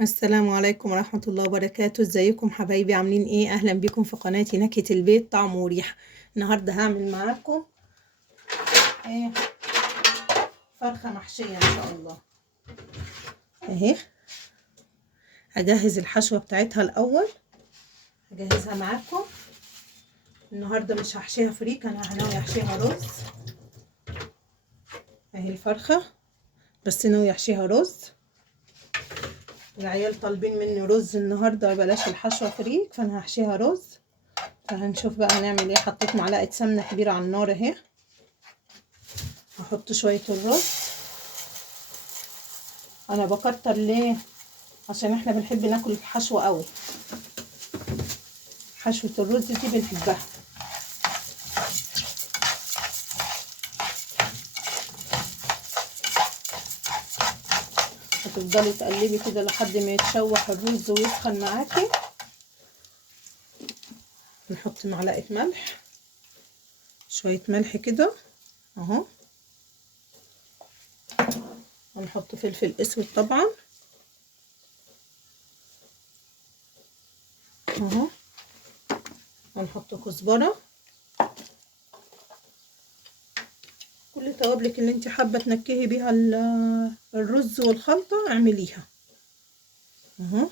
السلام عليكم ورحمة الله وبركاته. ازيكم حبايبي؟ عاملين ايه؟ اهلا بكم في قناتي نكهة البيت طعم وريحة. النهاردة هعمل معاكم ايه؟ فرخة محشية ان شاء الله. اهي هجهز الحشوة بتاعتها الاول، هجهزها معاكم. النهاردة مش هحشيها فريك، انا ناوي احشيها رز. اهي الفرخة، بس ناوي احشيها رز. العيال طالبين مني رز النهاردة، بلاش الحشوة فريك، فانا هحشيها رز. فهنشوف بقى هنعمل ايه. حطيت معلقة سمنة كبيرة على النار اهي. هحط شوية الرز. انا بكتر ليه؟ عشان احنا بنحب ناكل الحشوة قوي. حشوة الرز دي بنحبها. هتفضلي تقلبي كده لحد ما يتشوح الرز ويسخن معاكي. نحط معلقة ملح، شوية ملح كده اهو، ونحط فلفل اسود طبعا اهو، ونحط كزبرة. كل توابلك اللي انت حابة تنكهي بيها الرز والخلطة اعمليها اهو.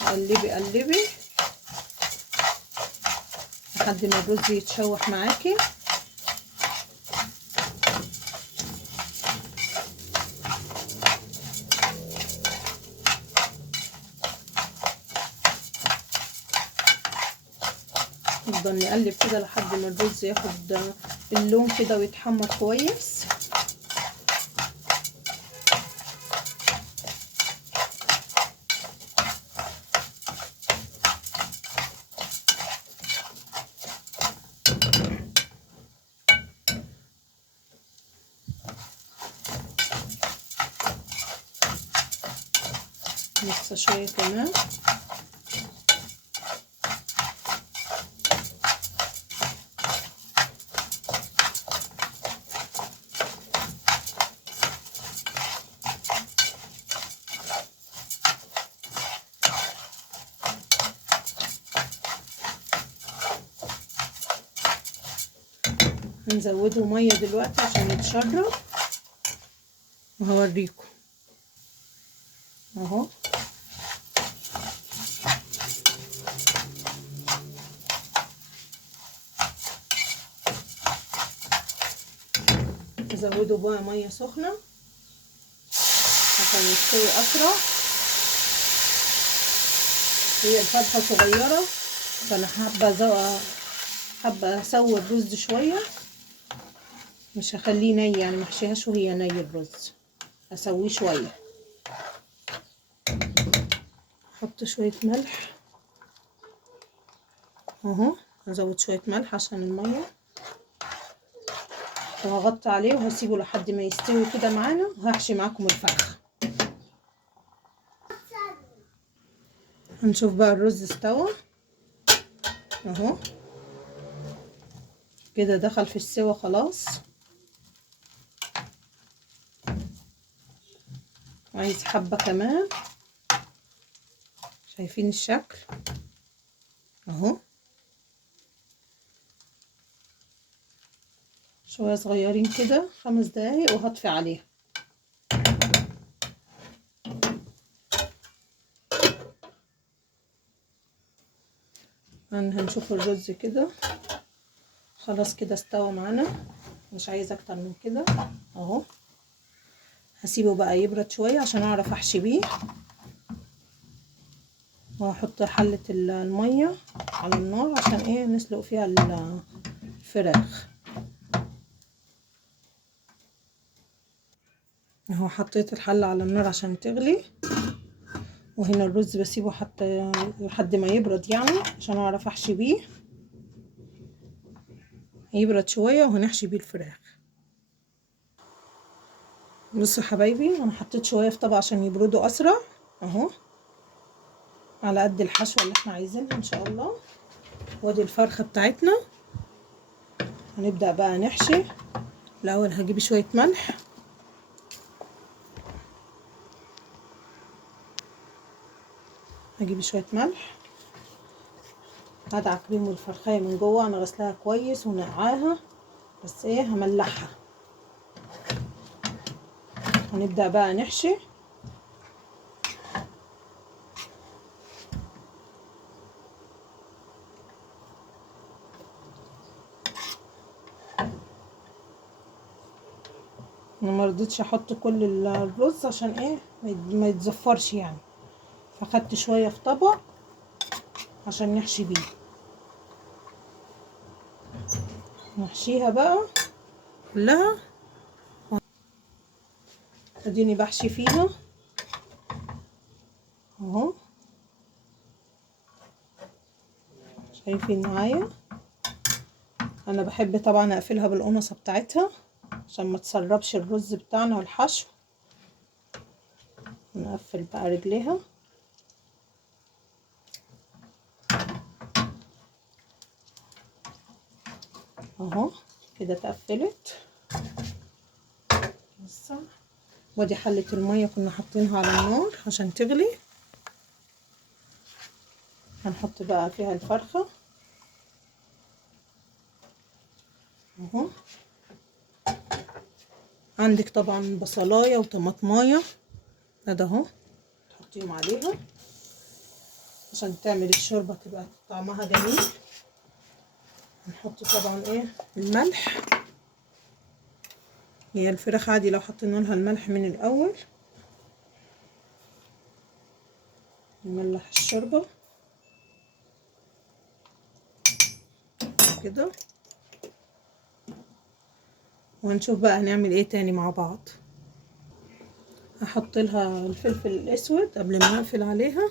قلبي قلبي لحد ما الرز يتشوح معاكي. نفضل نقلب كده لحد ما الرز ياخد اللون كده ويتحمر كويس. لسه شوية كمان. هنزوده ميه دلوقتي عشان يتشرب، وهوريكم اهو. نزوده بقى ميه سخنه عشان يستوي اسرع. هي الفرخه صغيره، فانا حابه اسوي الرز شويه، مش هخليه ني يعني، محشيهاش وهي ني الرز، اسويه شويه. احط شويه ملح اهو، هزود شويه ملح عشان الميه، وهغطي عليه وهسيبه لحد ما يستوي كده معانا، وهحشي معاكم الفرخه. هنشوف بقى الرز استوى اهو كده، دخل في السوا خلاص. عايز حبة كمان، شايفين الشكل اهو. شوية صغيرين كده، 5 دقايق وهطفي عليها. هنشوف الرز كده خلاص، كده استوى معانا، مش عايزة اكتر من كده اهو. هسيبه بقى يبرد شوية عشان اعرف احشي بيه، وهحط حلة المية على النار عشان ايه نسلق فيها الفراخ اهو. حطيت الحلة على النار عشان تغلي، وهنا الرز بسيبه حتى لحد ما يبرد يعني عشان اعرف احشي بيه. يبرد شوية وهنحشي بيه الفراخ. بصوا حبايبي، انا حطيت شوية في طبق عشان يبردوا اسرع اهو، على قد الحشوة اللي احنا عايزينها ان شاء الله. وادي الفرخة بتاعتنا. هنبدأ بقى نحشي. الاول هجيب شوية ملح هجيب شويه ملح، هدعك بيهم الفرخايه من جوه، انا غسلاها كويس ونقعاها، بس ايه هملحها. هنبدا بقى نحشي. انا مرضتش احط كل الرز عشان ايه ما يتزفرش يعني، فاخدت شويه في طبق عشان نحشي بيه. نحشيها بقى كلها. اديني بحشي فيها اهو، شايفين معايا. انا بحب طبعا اقفلها بالقنصه بتاعتها عشان ما تسربش الرز بتاعنا والحشو. نقفل بقى رجليها اهو كده اتقفلت. بس ودي حله الميه كنا حاطينها على النار عشان تغلي. هنحط بقى فيها الفرخه اهو. عندك طبعا بصلايه وطماطمايه ده اهو، تحطيهم عليها عشان تعمل الشوربه تبقى طعمها جميل. هنحط طبعا ايه الملح، هي الفراخ عادي لو حطينا لها الملح من الاول. نملح الشوربه كده، وهنشوف بقى هنعمل ايه تاني مع بعض. هحط لها الفلفل الاسود قبل ما اقفل عليها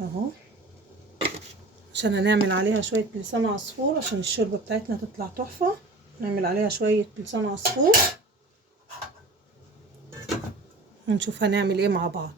اهو، عشان هنعمل عليها شويه لسان عصفور عشان الشوربه بتاعتنا تطلع تحفه. نعمل عليها شويه لسان عصفور ونشوف هنعمل ايه مع بعض.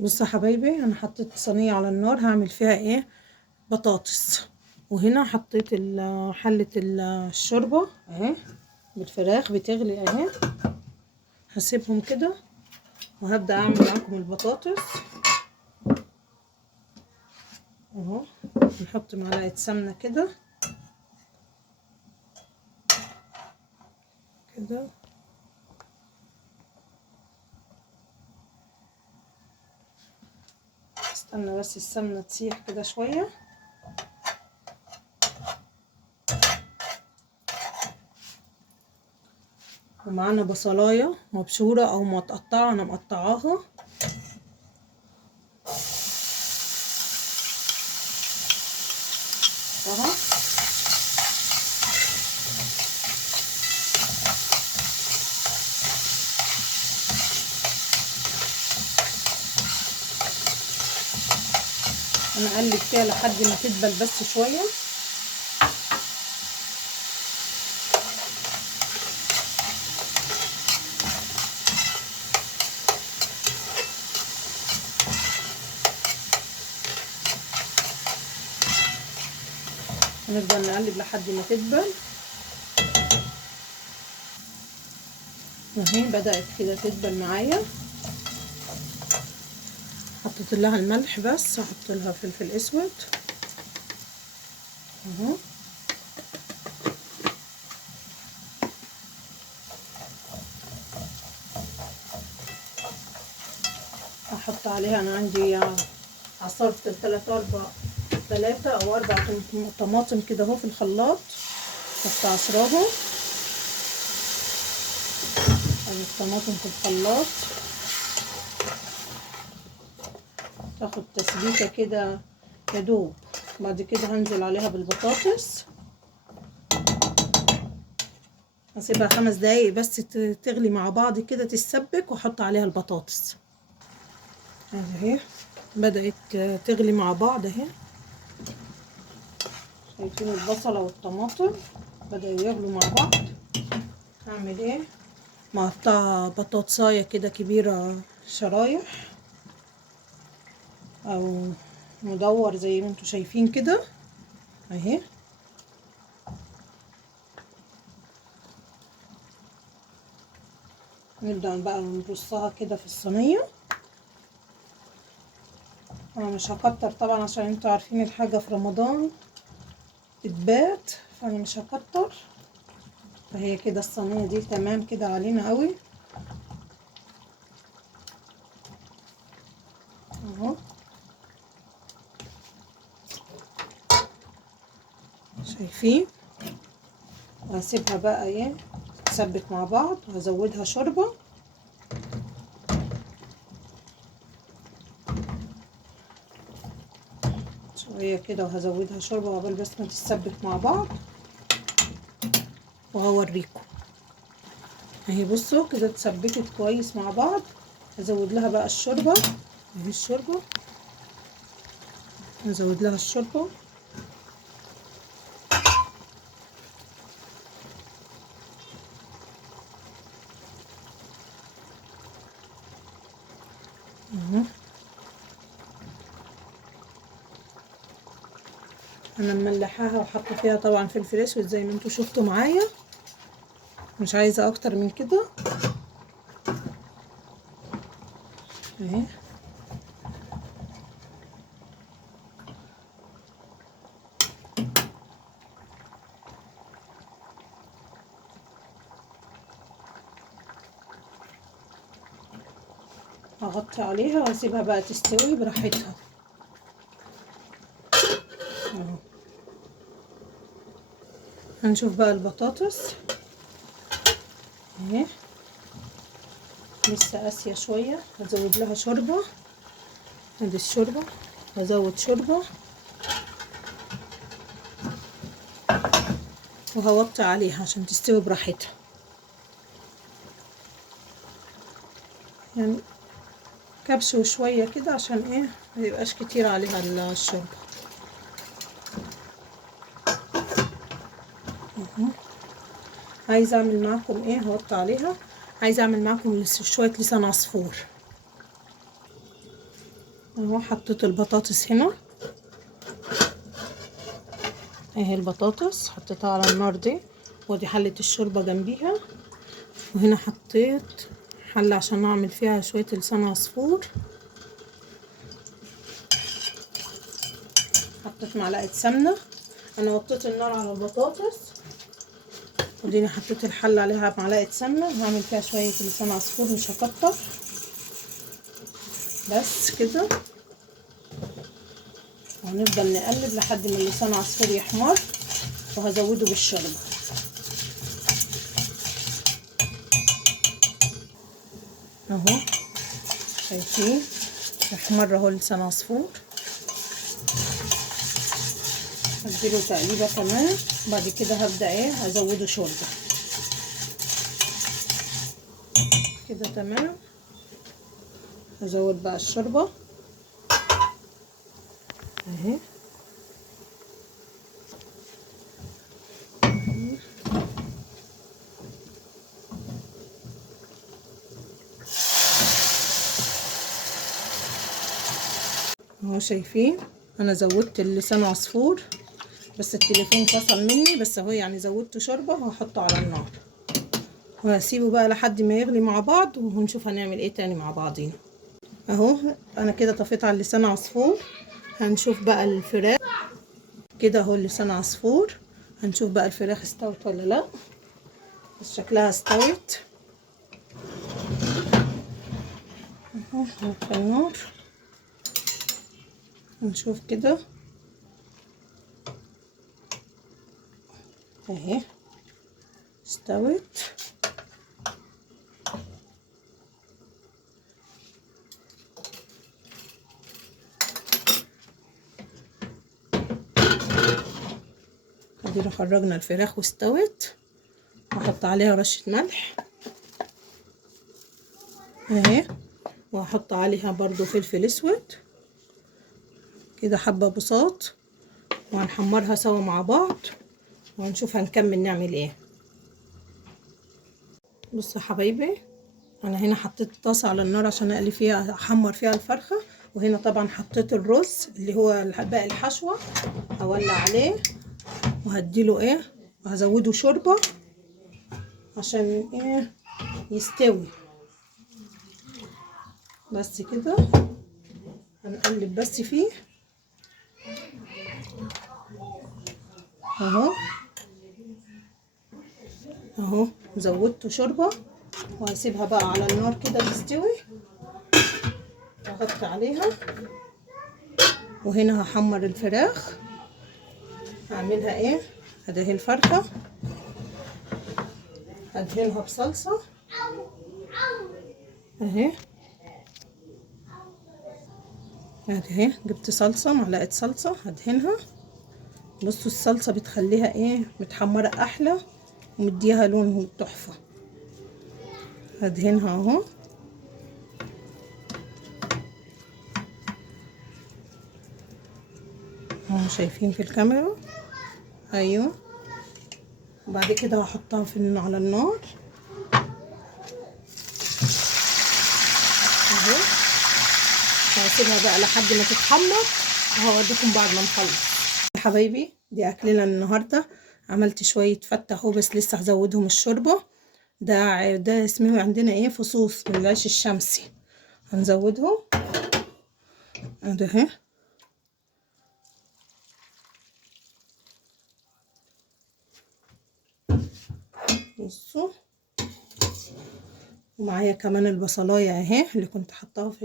بصوا يا حبايبي، انا حطيت صينيه على النار هعمل فيها ايه بطاطس، وهنا حطيت حله الشوربه اهي بالفراخ بتغلي اهي. هسيبهم كده وهبدا اعمل معاكم البطاطس اهو. نحط معلقه سمنه كده كده، استنى بس السمنه تسيح كده شويه. ومعانا بصلايه مبشوره او متقطعه، انا مقطعاها اهو. انا اقلب فيها لحد ما تدبل بس شويه. هنفضل نقلب لحد ما تدبل اهي. بدأت كده تدبل معايا. حطيت لها الملح بس، هحط لها فلفل اسود اهو. هحط عليها، انا عندي عصرت 3 او 4 طماطم كده اهو في الخلاط، كنت عصراهم. الطماطم في الخلاط تاخد تسبيكه كده يا دوب. بعد كده هنزل عليها بالبطاطس، هسيبها 5 دقايق بس تغلي مع بعض كده تتسبك، واحط عليها البطاطس اهي. بدأت تغلي مع بعض اهي، شايفين البصلة والطماطم بدأوا يغلوا مع بعض. هعمل ايه، مقطعة بطاطساية كده كبيرة شرايح او مدور زي ما انتوا شايفين كده اهي. نبدأ بقى نرصها كده في الصينية. انا مش هكتر طبعا عشان انتوا عارفين الحاجة في رمضان بتبات، فانا مش هكتر. فهي كده الصينية دي تمام كده علينا قوي اهو. شايفين؟ وهسيبها بقى ايه تتسبك مع بعض، وهزودها شوربة شوية كده، وهزودها شوربة عقبال بس ما تتسبك مع بعض، وهوريكم اهي. بصوا كده اتسبكت كويس مع بعض. هزود لها بقى الشوربة اهي، الشوربة هزود لها الشوربة اهو. انا مملحاها وحاطه فيها طبعا فلفل اسود زي ما انتوا شفتوا معايا، مش عايزه اكتر من كده اهي. هغطي عليها واسيبها بقى تستوي براحتها اهو. هنشوف بقى البطاطس اهي، لسه قاسيه شويه. هزود لها شوربه، ادي الشوربه، هزود شوربه وهوطي عليها عشان تستوي براحتها يعني، كبش وشويه كده عشان ايه ما يبقاش كتير عليها الشوربه اهو. عايزه اعمل معاكم ايه، هوطي عليها. عايزه اعمل معاكم شويه لسان عصفور اهو. حطيت البطاطس هنا اهي، البطاطس حطيتها على النار دي، ودي حله الشوربه جنبيها. وهنا حطيت حله عشان اعمل فيها شويه لسان عصفور. حطيت معلقه سمنه. انا وطيت النار على البطاطس، وديني حطيت الحله عليها معلقه سمنه، وهعمل فيها شويه لسان عصفور مش هكتر بس كده. وهنفضل نقلب لحد ما اللسان عصفور يحمر، وهزوده بالشوربه اهو. شايفين يحمر اهو لسان عصفور. هديله تقليبه كمان، بعد كده هبدا ايه هزوده شوربه كده تمام. هزود بقى الشوربه اهي اهو. شايفين انا زودت اللسان عصفور، بس التليفون فصل مني، بس اهو يعني زودت شوربه وهحطه على النار، وهسيبه بقى لحد ما يغلي مع بعض، وهنشوف هنعمل ايه تاني مع بعضينا اهو. انا كده طفيت على اللسان عصفور. هنشوف بقى الفراخ كده اهو، اللسان عصفور. هنشوف بقى الفراخ استوت ولا لا، بس شكلها استوت اهو. هنطفي النار نشوف كده اهي استوت. ادينا خرجنا الفراخ واستوت، واحط عليها رشة ملح اهي، وهحط عليها برضو فلفل اسود كده، حبة بساط، وهنحمرها سوا مع بعض، وهنشوف هنكمل نعمل ايه. بصوا يا حبايبي، انا هنا حطيت طاسة على النار عشان اقلي فيها احمر فيها الفرخة، وهنا طبعا حطيت الرز اللي هو باقي الحشوة، هولع عليه وهديله ايه، وهزوده شوربة عشان ايه يستوي بس كده هنقلب بس فيه اهو اهو. زودته شوربه وهسيبها بقى على النار كده تستوي، اغطي عليها. وهنا هحمر الفراخ، هعملها ايه، هدهن الفرخه، هدهنها بصلصه اهي. اهي جبت صلصه، معلقه صلصه هدهنها. بصوا الصلصه بتخليها ايه، متحمره احلى ومديها لون تحفه. هدهنها اهو. اهو شايفين في الكاميرا، ايوه. وبعد كده هحطها على النار اهو. هسيبها بقى لحد ما تتحمر وهوريكم بعد ما نخلص. يا حبايبي دي اكلنا النهارده. عملت شويه فته اهو، بس لسه هزودهم الشوربه. ده اسمه عندنا ايه، فصوص من العيش الشمسي، هنزودهم اهي. بصوا، ومعايا كمان البصلايه اهي اللي كنت حطاها في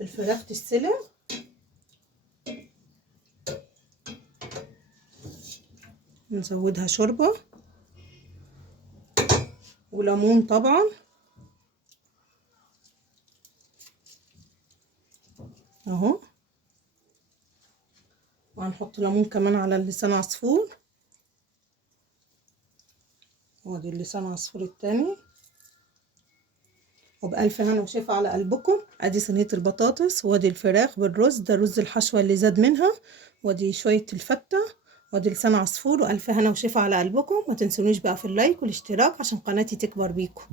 الفراخ تتسلق. نزودها شوربه وليمون طبعا اهو. وهنحط ليمون كمان على اللسان عصفور، وادي اللسان عصفور التاني. وبألف هنا وشفا على قلبكم. ادي صينية البطاطس، وادي الفراخ بالرز، ده رز الحشوة اللي زاد منها، وادي شوية الفتة، وادي لسان عصفور. وألف هنا وشفا على قلبكم. ما تنسونيش بقى في اللايك والاشتراك عشان قناتي تكبر بيكم.